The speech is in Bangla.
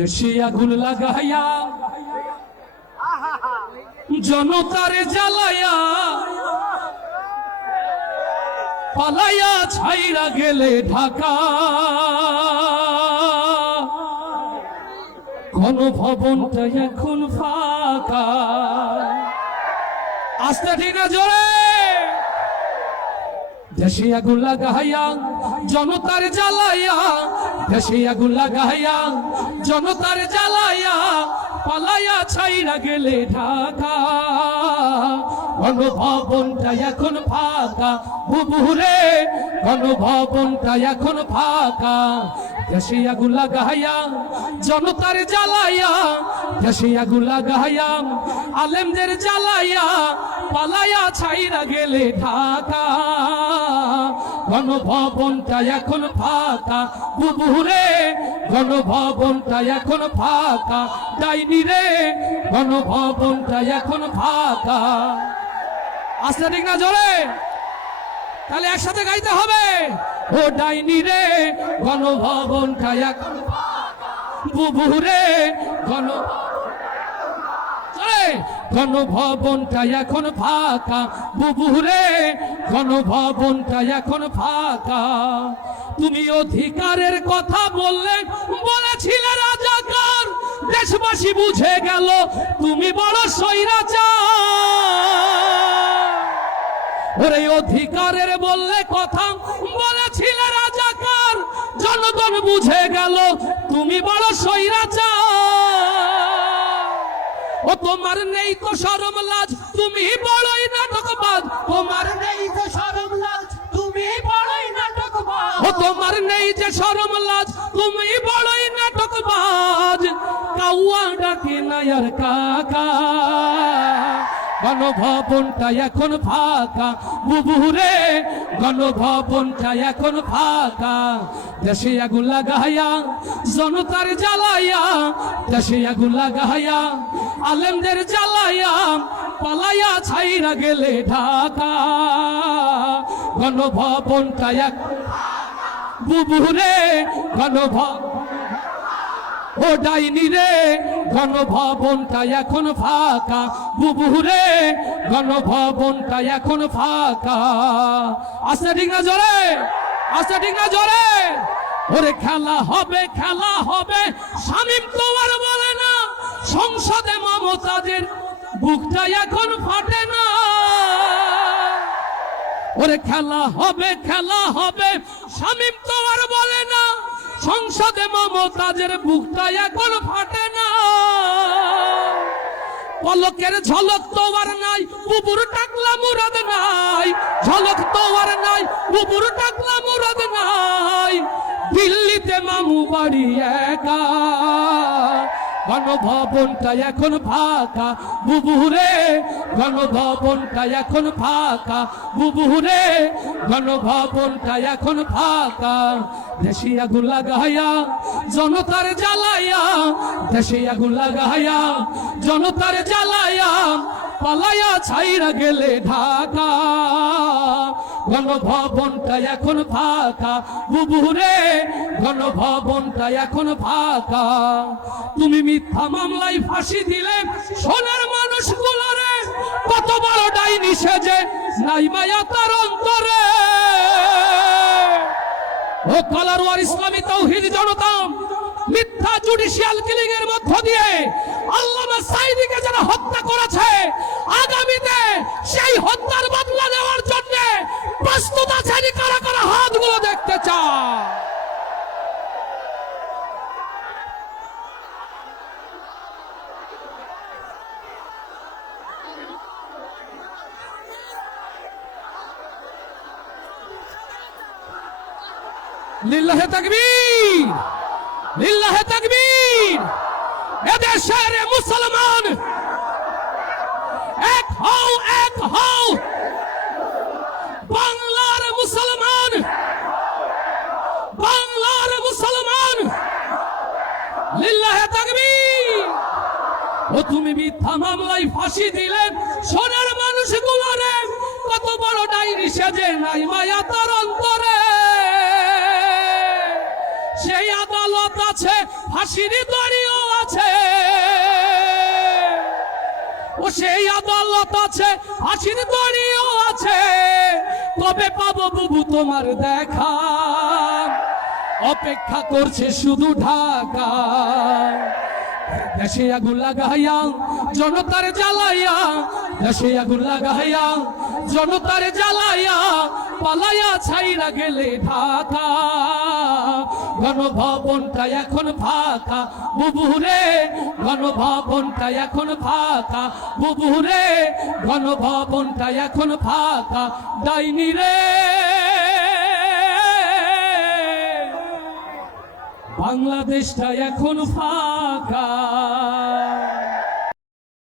দেশে আগুন লাগাইয়া জনতারে জ্বালাইয়া পালাইয়া ছাইরা গেলে ঢাকা গণভবনটা এখন ফাঁকা। আস্তে ঠিক না জোরে। দেশে আগুন লাগাইয়া জনতার জ্বালাইয়া, দেশে আগুন লাগাইয়া জনতার জ্বালাইয়া পালাইয়া ছাইরা গেলে ঢাকা গণভবনটা এখন ফাঁকা। বুবুরে গণভবনটা এখন ফাঁকা। দেশে আগুন লাগাইয়া জনতার জ্বালাইয়া, দেশে আগুন লাগাইয়া আলেমদের জ্বালাইয়া পালাইয়া ছাইরা গেলে ঢাকা গণভবনটা এখন ফাঁকা। বুবুরে গণভবনটা এখন ফাঁকা। ডাইনি রে গণভবনটা এখন ফাঁকা। আসলে ঠিক না জোরে? তাহলে একসাথে গাইতে হবে। ও ডাইনি রে গণভবনটা এখন ফাঁকা। বুবুরে গণভবনটা এখন ফাঁকা। বুবুরে গণভবনটা এখন ফাঁকা। তুমি অধিকারের কথা বলেছিলে রাজাকার, দেশবাসী বুঝে গেল তুমি বড় স্বৈরাচার। ওরে অধিকারের কথা বলেছিলে রাজাকার, জনগণ বুঝে গেল তুমি বড় স্বৈরাচার। ও তোমার নেই তো শরম লাজ, তুমি বড়ই নাটকবাজ। তোমার নেই যে শরম লাজ, তুমি বড়ই নাটকবাজ। ও তোমার নেই যে শরম লাজ, তুমি বড়ই নাটকবাজ। কাউয়া ডাকে না আর কাকা গণভবনটা এখন ফাঁকা। বুবুরে গণভবনটা এখন ফাঁকা। দেশে আগুন লাগাইয়া জনতার জ্বালাইয়া, দেশে আগুন লাগাইয়া আলেমদের জ্বালাইয়া পালাইয়া ছাইরা গেলে ঢাকা গণভবনটা এখন বুবুরে গণভবন। ও ডাইনি রে গণভবনটা এখন ফাঁকা। বুবুরে গণভবনটা এখন ফাঁকা। আস্তে ঠিক না জোরে? আস্তে ঠিক না জোরে? ওরে খেলা হবে, খেলা হবে শামীম তো আর বলে না। সংসদে মমতাজের বুকটা এখন ফাটে না। ওরে খেলা হবে, খেলা হবে শামীম তো আর বলে না। সংসদে মমতাজের বুকটা এখন ফাটে না। পলকের ঝলক তো আর নাই, বুবুর টাকলা মুরাদ নাই। ঝলক তো আর নাই, বুবুর টাকলা মুরাদ নাই। দিল্লিতে মামু বাড়ি একা গণভবনটা এখন ফাঁকা। বুবুরে গণভবনটা এখন ফাঁকা। বুবুরে গণভবনটা এখন ফাঁকা। দেশে আগুন লাগাইয়া জনতার জ্বালাইয়া, দেশে আগুন লাগাইয়া জনতার জ্বালাইয়া পালাইয়া ছাইরা গেলে ঢাকা গণভবনটা এখন ফাঁকা। বুবুরে গণভবনটা এখন ফাঁকা। তুমি মিথ্যা মামলায় ফাঁসি দিলে সোনার মানুষগুলোরে, কত বড় ডাইনি সেজে নাই মায়া তার অন্তরে। ও কলারওয়ার ইসলামী তাওহীদ জনতা মিথ্যা জুডিশিয়াল কিলিং এর মধ্য দিয়ে আল্লামা সাঈদীকে যারা হত্যা করেছে, আগামীতে সেই হত্যার বদলা নেওয়ার জন্য প্রস্তুত আছেন কারা কারা? হাতগুলো দেখতে চায়। লিল্লাহে তাকবীর, লিল্লাহে তাকবীর। এদেশের মুসলমান এক হও, এক হও। বাংলার মুসলমান, বাংলার মুসলমান। লিল্লাহে তাকবীর। ও তুমি মিথ্যা মামলায় ফাঁসি দিলেন সোনার মানুষগুলোরে, কত বড় ডাইনি সেজে নাই মায়া তার অন্তরে। সেই আদালত আছে ফাঁসির দড়িও আছে, ও সেই আদালত আছে, ফাঁসির দড়িও আছে, কবে পাবো বুবু তোমার দেখা, অপেক্ষা করছে শুধু ঢাকা। দেশে আগুন লাগাইয়া জনতার জ্বালাইয়া, দেশে আগুন লাগাইয়া জনতার জ্বালাইয়া, পালাইয়া ছাইরা গেলে ঢাকা। গণভবনটা এখন ফাঁকা বুবুরে, গণভবনটা এখন ফাঁকা বুবুরে, গণভবনটা এখন ফাঁকা। ডাইনি রে বাংলাদেশটা এখন ফাঁকা।